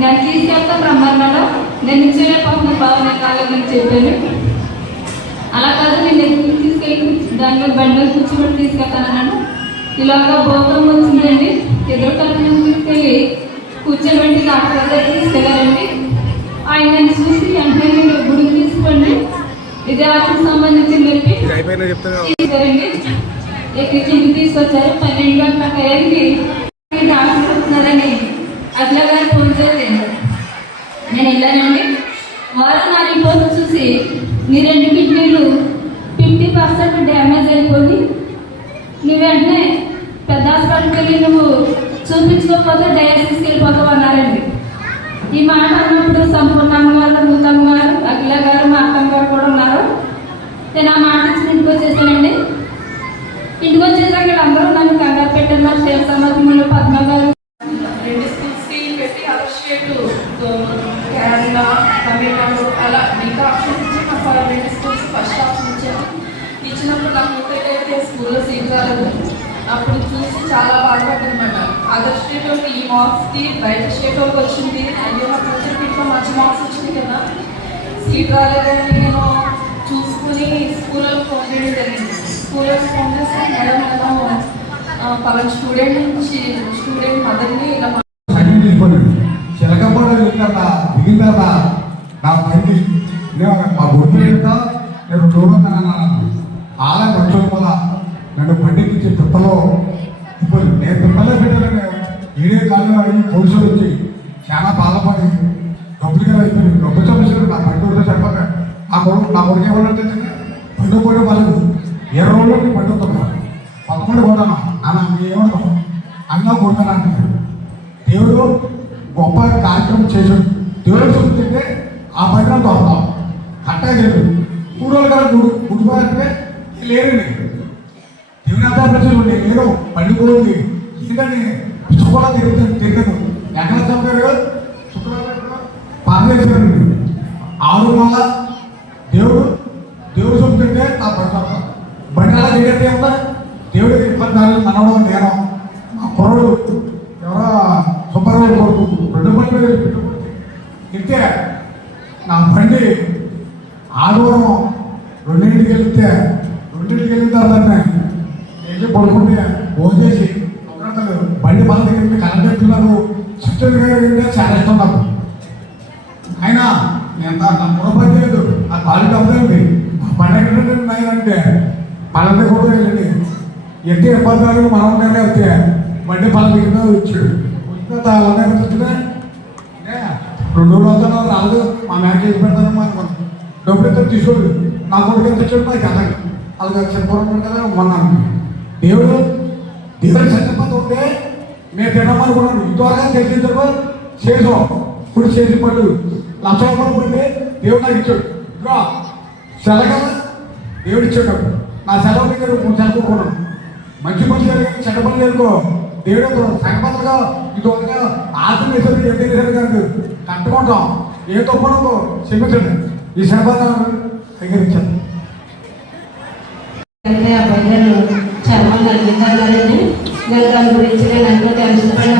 నేను తీసుకెళ్తాను రమ్మన్నాడు నేను ఇచ్చేనే పాపం బాగానే కాలేదని చెప్పాను. అలా కాదు నేను ఎదురు తీసుకెళ్ళి దాని మీద బండి మీద కూర్చోబెట్టి తీసుకెళ్తాను అన్నాడు ఇలాగా భూతం వచ్చిందండి. ఎదురు తరఫున తీసుకెళ్ళి కూర్చోబెట్టి డాక్టర్ దగ్గర తీసుకెళ్ళారండి. ఆయన నన్ను చూసి వెంటనే నేను గుడికి తీసుకోండి ఇది ఆటకు సంబంధించింది చెప్పి ఎక్కించి తీసుకొచ్చారు. పన్నెండు గంటల టైంకి డాక్టర్ వస్తున్నారని అట్లా గారు ఫోన్ చేసి నేను వెళ్ళానండి. వారు నా రిపోర్ట్ చూసి నీ రెండు కిడ్నీలు ఫిఫ్టీ పర్సెంట్ డ్యామేజ్ అయిపోయి నీ వెంటనే పెద్ద హాస్పిటల్కి వెళ్ళి నువ్వు చూపించుకోకపోతే డయాలసిస్కి వెళ్ళిపోతావు అన్నారండి. ఈ మాట అన్నప్పుడు ఇచ్చి స్కూల్స్ ఫస్ట్ ఆప్షన్ ఇచ్చాను ఇచ్చినప్పుడు నాకు అయితే స్కూల్లో సీట్ రాలేదు. అప్పుడు చూసి చాలా బాధపడ్డనమాట అదర్ స్టేట్ వాళ్ళకి ఈ మార్క్స్కి బయట స్టేట్ వాళ్ళకి వచ్చింది. అయ్యో మా వచ్చే ఇంట్లో మంచి మార్క్స్ వచ్చింది కదా. సీట్ రాలేదని నేను చూసుకుని స్కూల్లో ఫోన్ చేయడం జరిగింది. స్కూల్లో ఫోన్ చేస్తే మేడం నేను ఆ, పలానా స్టూడెంట్ నుంచి స్టూడెంట్ మదర్ని ఇలా సైకిల్ తీసుకోండి. చిలకపడ నా బండి మా గుర్తు వెళ్తా నేను చూడొద్దని అన్నాను. ఆలయ పక్షుల వల్ల నన్ను పండించి తిప్పలో ఇప్పుడు నేను తిప్పలే పెట్టాను ఈడే కాలంలో అడిగి పోలీసులు వచ్చి చాలా బాధపడి డబ్బులుగా అయిపోయింది డబ్బు సమస్యలు నా బండి చెప్పక నా కొడుకు నా కొడుకు ఏమన్నా బండి కూడా వాళ్ళు ఇరవై రోజులు నేను వస్తున్నాను పదకొండు కొట్టాను అన్న ఏమంటాం అన్న కొడతాను అంటున్నాడు దేవుడు గొప్ప కార్యక్రమం చేశాడు. దేవుడు చూస్తుంటే ఆ పైన తోస్తాం అట్టాగే కూడలు కదా గుడి గుడిపోయారంటే లేరండి దేవుని అంతా ప్రజలు ఉండే లేదు పండుకోండి. ఎందుకంటే పిచ్చుకోవడం తిరుగుతుంది తిరగదు ఎక్కడ చంపారు శుక్రవారం పారవేశారండి ఆరు నెలల దేవుడు దేవుడు చెప్తుంటే నా పడతాం బండి అలా తిరిగితే ఏమన్నా దేవుడికి ఇబ్బంది మనవడం నేను మా కుర్రుడు. ఎవరో సుబ్బారావు కొడుకు. రెండు బండి మీద నా బండి ఆదివారం రెండింటికి వెళ్తే రెండింటికి వెళ్ళిన తర్వాత వెళ్ళి పడుకుంటే భోజేసి ఒకరితో బండి బాధ దగ్గర కరెంట్ ఎత్తున్నారు గారు చాలా ఇష్టం నాకు. ఆయన నేను నా నా పొరపాటు లేదు ఆ కాలు డబ్బులేండి ఆ బండి ఎక్కడ అంటే పళ్ళ కూడా వెళ్ళండి. ఎట్టి ఇబ్బందులు మనం ఉండాలి అయితే బండి పళ్ళ దగ్గర వచ్చాడు. వచ్చిన అలానే వచ్చిన రెండు రోజులు రాదు మా మ్యాచ్ చేసి పెడతాను మాకు డబ్బులు ఎంత తీసుకోడు నా కొడుకు ఎంత చెప్పు నాకు అర్థం అలాగే చెప్పడం కదా మొన్నాను దేవుడు దేవుడు చచ్చిపోతూ ఉంటే నేను తినమనుకున్నాను ఇంతవరకు తెలిసిన తర్వాత చేసాం. ఇప్పుడు చేసి పళ్ళు లక్ష రూపాయలు ఉంటే దేవుడు నాకు ఇచ్చాడు. ఇదిగో సెలవు కదా. దేవుడు ఇచ్చాడు నా సెలవు దగ్గర మూడు చదువుకున్నాను మంచి పనులు జరిగి చెడ్డ పనులు జరుగుకో దేవుడు సంపదగా ఇది ఒకగా ఆశలు వేసేది ఏం కాదు. కట్టుకుంటాం. ఏ తప్పునో క్షమించండి ఈ సంపద స్వీకరించండి అయితే ఆ బయలు చర్మం నలిగిందన్నారండి నేను దాని గురించి నేను ఎంతో టెన్షన్ పడి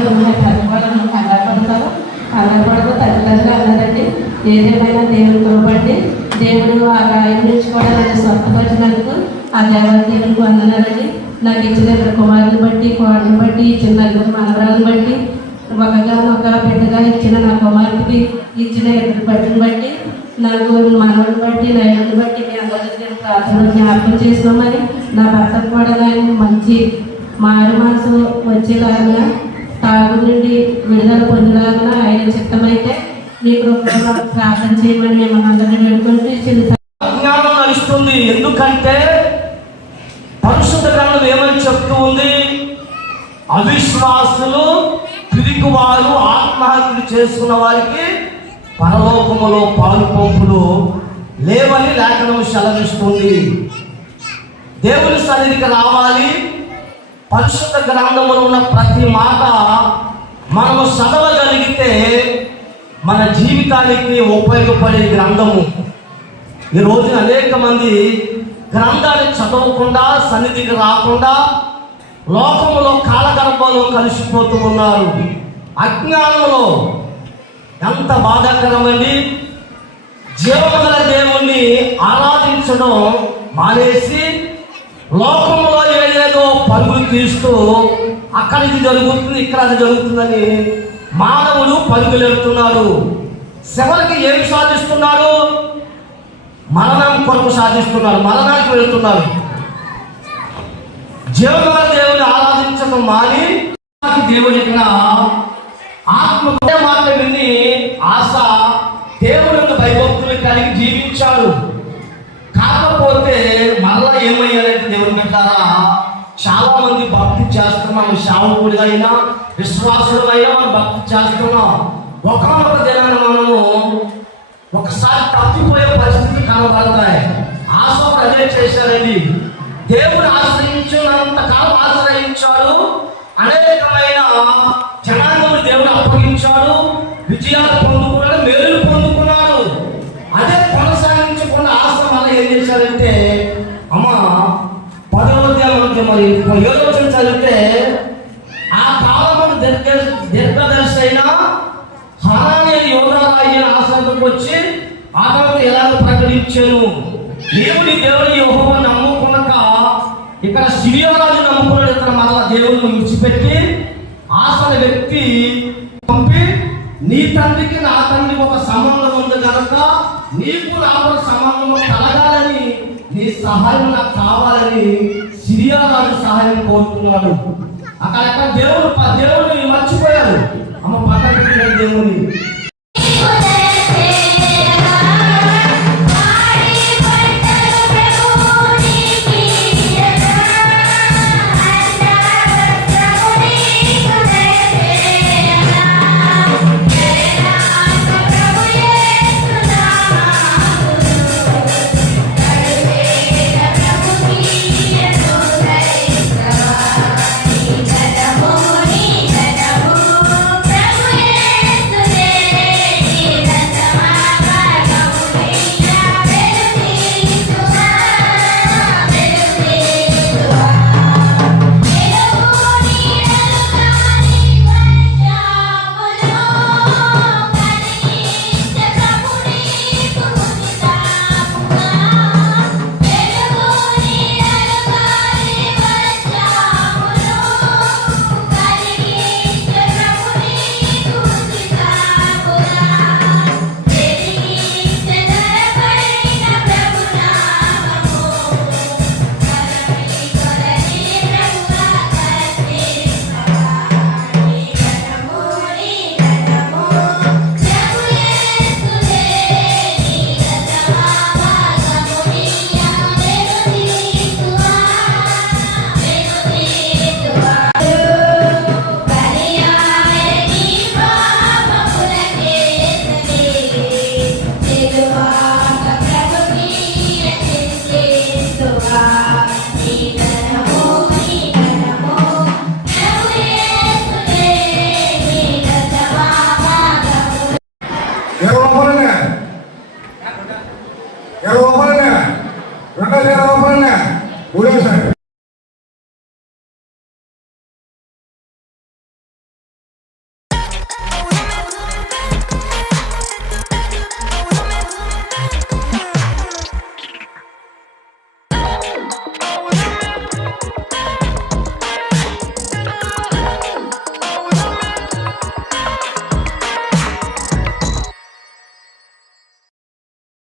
పెద్దవాళ్ళను కంగారు పడతారు కంగారు పడదు తల్లిదండ్రులు అన్నారండి ఏదేమైనా దేవుడు తోపండి దేవుడు ఆ గాయం నుంచి కూడా నన్ను స్వస్థపరిచినందుకు ఆ దేవాదేవునికి వందనాలండి? నాకు ఇచ్చిన ఇద్దరు కుమారుని బట్టి కోడని బట్టి ఇచ్చిన నలుగురు మనవరాలను బట్టి ఒకగా ఒక బిడ్డగా ఇచ్చిన నా కుమారుడికి ఇచ్చిన ఇద్దరు బట్టిని బట్టి నాకు మనవడిని బట్టి నైరుని బట్టి మీ అందరికీ నేను ప్రార్థన జ్ఞాపకం చేసినామని నా భర్తకు కూడా నేను మంచి మారు మనసు వచ్చేలాగా తాగు నుండి విడుదల పొందలాగా ఆయన చిత్తమైతే మీ కృపలో ప్రార్థన చేయమని మేము అందరినీ వేడుకుంటూ చిన్న నడుస్తుంది. ఎందుకంటే పరిశుద్ధ గ్రంథం ఏమని చెప్తూ ఉంది? అవిశ్వాసులు తిరిగి వారు ఆత్మహత్యలు చేసుకున్న వారికి పరలోకములో పాలు పంపులు లేవని లేఖనం సెలవిస్తుంది. దేవుని సన్నిధికి రావాలి. పరిశుద్ధ గ్రంథంలో ఉన్న ప్రతి మాట మనము చదవగలిగితే మన జీవితానికి ఉపయోగపడే గ్రంథము. ఈ రోజున అనేక మంది గ్రంథాన్ని చదవకుండా సన్నిధికి రాకుండా లోకములో కాలగర్భంలో కలిసిపోతూ ఉన్నారు. అజ్ఞానంలో ఎంత బాధాకరమండి? జీవముల దేవుణ్ణి ఆరాధించడం మానేసి లోకంలో ఏదేదో పరుగులు తీస్తూ అక్కడ ఇది జరుగుతుంది ఇక్కడ అది జరుగుతుందని మానవుడు పరుగులు వెళ్తున్నాడు చివరికి ఏమి సాధిస్తున్నారు మరణం కొరకు సాధిస్తున్నారు మరణానికి వెళ్తున్నారు జీవన దేవుని ఆరాధించడం మాని దేవుని ఆత్మ మాట విని ఆశ దేవుడు భయభక్తులు కలిగి జీవించాడు కాకపోతే మళ్ళా ఏమయ్యారంటే దేవుని పెట్టారా చాలా మంది భక్తి చేస్తున్నాం శావకుడిగా అయినా విశ్వాసులైనా మనం భక్తి చేస్తున్నాం. ఒకనొక దినాన్ని మనము ఒకసారి తప్పిపోయే పరిస్థితి కనబడతాయి. ఆశ అదే చేశారండి. దేవుడు ఆశ్రయించినంత కాలం ఆశ్రయించాడు. అనేక విజయాలు పొందుకున్నాడు మేలు పొందుకున్నాడు. అదే కొనసాగించకుండా ఆశ మళ్ళీ ఏం చేశారంటే అమ్మ పదవ అధ్యాయంలో మరి ఏదో చదివితే ఆ కాలంలో దీర్ఘ దీర్ఘదర్శి అయినా హారాని యోగారాజు ఆశ్రమంకి వచ్చి ఆ తర్వాత ఎలా ప్రకటించాను. దేవుడి దేవుని యోహో నమ్ముకున్నాక ఇక్కడ శివరాజు నమ్ముకున్నాడు. ఇక్కడ మళ్ళా దేవుని విడిచిపెట్టి ఆసన వ్యక్తి నీ తండ్రికి నా తండ్రికి ఒక సంబంధం ఉంది కనుక నీకు నాకు సంబంధం కలగాలని నీ సహాయం నాకు కావాలని సిరియారాజు సహాయం కోరుతున్నాడు. అక్కడ దేవుడు దేవుడు